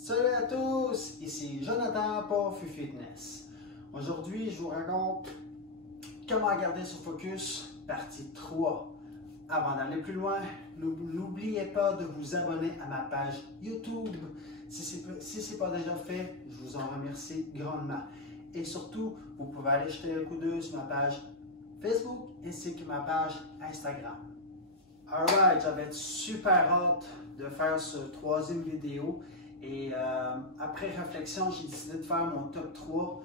Salut à tous, ici Jonathan pour Fu Fitness. Aujourd'hui, je vous raconte comment garder son focus, partie 3. Avant d'aller plus loin, n'oubliez pas de vous abonner à ma page YouTube. Si ce n'est pas déjà fait, je vous en remercie grandement. Et surtout, vous pouvez aller jeter un coup d'œil sur ma page Facebook ainsi que ma page Instagram. Alright, j'avais super hâte de faire ce troisième vidéo. Et après réflexion, j'ai décidé de faire mon top 3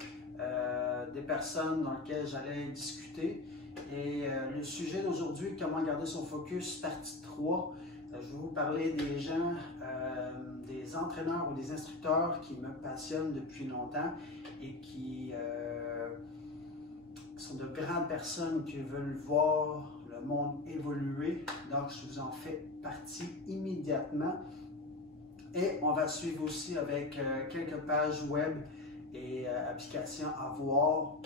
des personnes dans lesquelles j'allais discuter. Et le sujet d'aujourd'hui, comment garder son focus, partie 3, je vais vous parler des gens, des entraîneurs ou des instructeurs qui me passionnent depuis longtemps et qui sont de grandes personnes qui veulent voir le monde évoluer. Donc, je vous en fais partie immédiatement. Et on va suivre aussi avec quelques pages web et applications à voir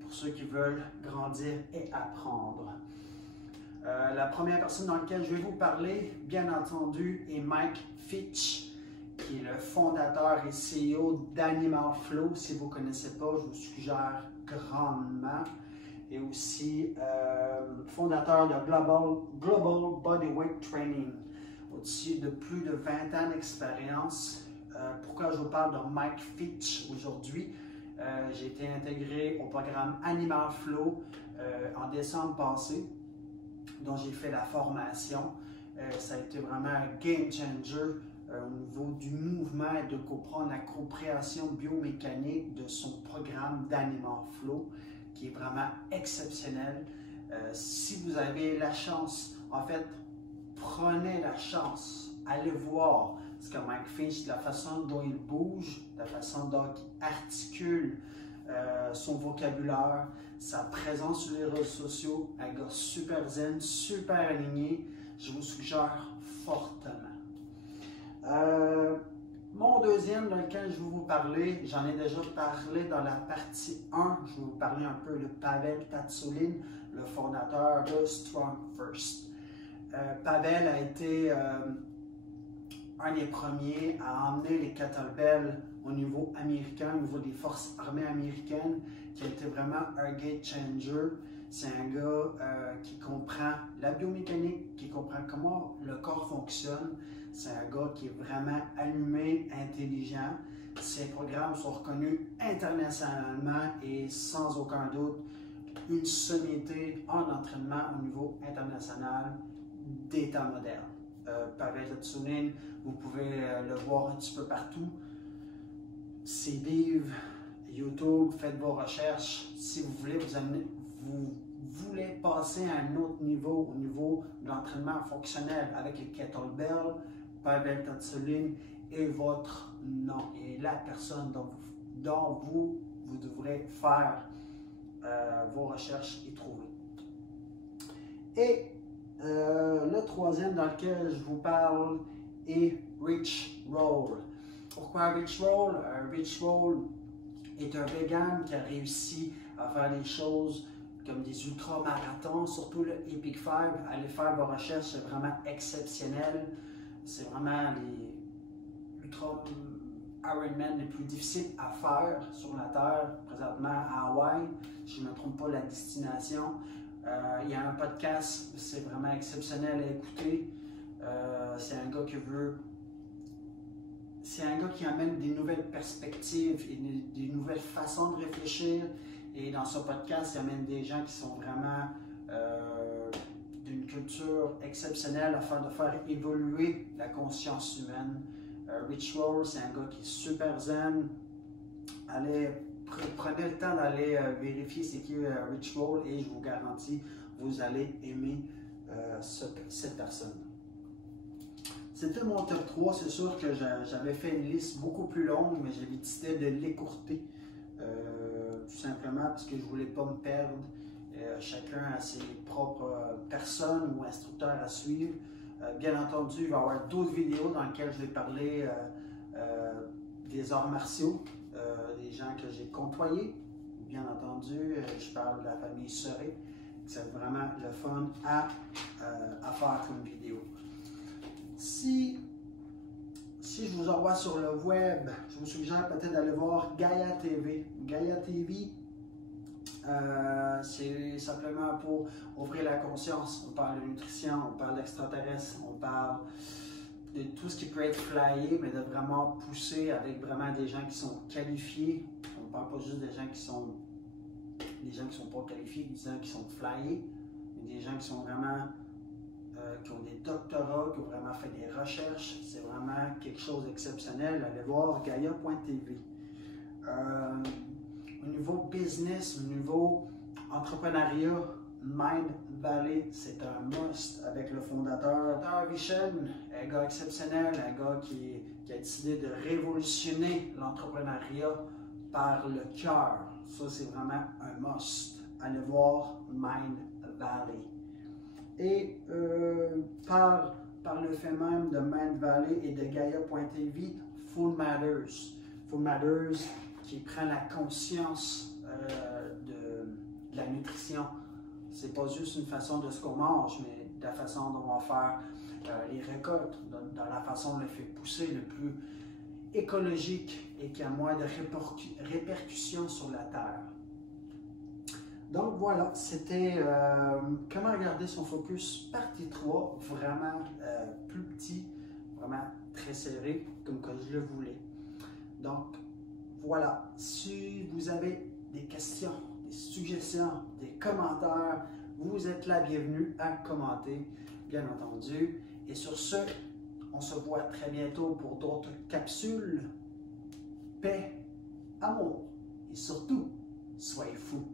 pour ceux qui veulent grandir et apprendre. La première personne dans laquelle je vais vous parler, bien entendu, est Mike Fitch, qui est le fondateur et CEO d'Animal Flow. Si vous ne connaissez pas, je vous suggère grandement. Et aussi fondateur de Global Bodyweight Training. Au-dessus de plus de 20 ans d'expérience. Pourquoi je vous parle de Mike Fitch aujourd'hui? J'ai été intégré au programme Animal Flow en décembre passé, dont j'ai fait la formation. Ça a été vraiment un game changer au niveau du mouvement et de comprendre la compréhension biomécanique de son programme d'Animal Flow, qui est vraiment exceptionnel. Si vous avez la chance, en fait, prenez la chance, allez voir ce que Mike Fitch, la façon dont il bouge, la façon dont il articule son vocabulaire, sa présence sur les réseaux sociaux, un gars super zen, super aligné, je vous suggère fortement. Mon deuxième dans lequel je vais vous parler, j'en ai déjà parlé dans la partie 1, je vais vous parler un peu de Pavel Tsatsouline, le fondateur de Strong First. Pavel a été un des premiers à emmener les kettlebells au niveau américain, au niveau des forces armées américaines, qui a été vraiment un game changer. C'est un gars qui comprend la biomécanique, qui comprend comment le corps fonctionne. C'est un gars qui est vraiment allumé, intelligent. Ses programmes sont reconnus internationalement et sans aucun doute une sommité en entraînement au niveau international d'état moderne. Pavel Tsatsouline, vous pouvez le voir un petit peu partout. Ses livres, YouTube, faites vos recherches. Si vous voulez vous voulez passer à un autre niveau, au niveau de l'entraînement fonctionnel avec les kettlebells, Pavel Tsatsouline est votre nom et la personne dont vous devrez faire vos recherches et trouver. Et le troisième dans lequel je vous parle est Rich Roll. Pourquoi Rich Roll? Rich Roll est un vegan qui a réussi à faire des choses comme des ultramarathons, surtout le Epic 5. Allez faire vos recherches, c'est vraiment exceptionnel. C'est vraiment les Ironman les plus difficiles à faire sur la Terre, présentement à Hawaï, si je ne me trompe pas la destination. Il y a un podcast, c'est vraiment exceptionnel à écouter. C'est un gars qui veut. C'est un gars qui amène des nouvelles perspectives et des nouvelles façons de réfléchir. Et dans ce podcast, il amène des gens qui sont vraiment d'une culture exceptionnelle afin de faire évoluer la conscience humaine. Rich Roll, c'est un gars qui est super zen. Prenez le temps d'aller vérifier c'est qui Rich Roll et je vous garantis, vous allez aimer cette personne. C'était mon top 3. C'est sûr que j'avais fait une liste beaucoup plus longue, mais j'ai décidé de l'écourter. Tout simplement parce que je ne voulais pas me perdre. Chacun a ses propres personnes ou instructeurs à suivre. Bien entendu, il va y avoir d'autres vidéos dans lesquelles je vais parler des arts martiaux, des gens que j'ai côtoyés. Bien entendu, je parle de la famille Serré. C'est vraiment le fun à faire comme vidéo. Si si je vous envoie sur le web, je vous suggère peut-être d'aller voir Gaia TV. Gaia TV, c'est simplement pour ouvrir la conscience. On parle de nutrition, on parle d'extraterrestres, on parle de tout ce qui peut être flyé, mais de vraiment pousser avec vraiment des gens qui sont qualifiés. On ne parle pas juste des gens qui sont pas qualifiés, des gens qui sont flyés, mais des gens qui sont vraiment qui ont des doctorats, qui ont vraiment fait des recherches. C'est vraiment quelque chose d'exceptionnel. Allez voir Gaia.tv. Au niveau business, au niveau entrepreneuriat, Mind Valley, c'est un must avec le fondateur Vishen, un gars exceptionnel, un gars qui a décidé de révolutionner l'entrepreneuriat par le cœur. Ça, c'est vraiment un must. Allez voir Mind Valley. Et par le fait même de Mind Valley et de Gaia.tv, Food Matters. Food Matters qui prend la conscience de la nutrition. C'est pas juste une façon de ce qu'on mange, mais de la façon dont on va faire les récoltes, dans la façon dont on les fait pousser le plus écologique et qui a moins de répercussions sur la terre. Donc voilà, c'était comment garder son focus, partie 3, vraiment plus petit, vraiment très serré, comme que je le voulais. Donc voilà, si vous avez des questions, des suggestions, des commentaires, vous êtes la bienvenue à commenter, bien entendu. Et sur ce, on se voit très bientôt pour d'autres capsules. Paix, amour et surtout, soyez fous.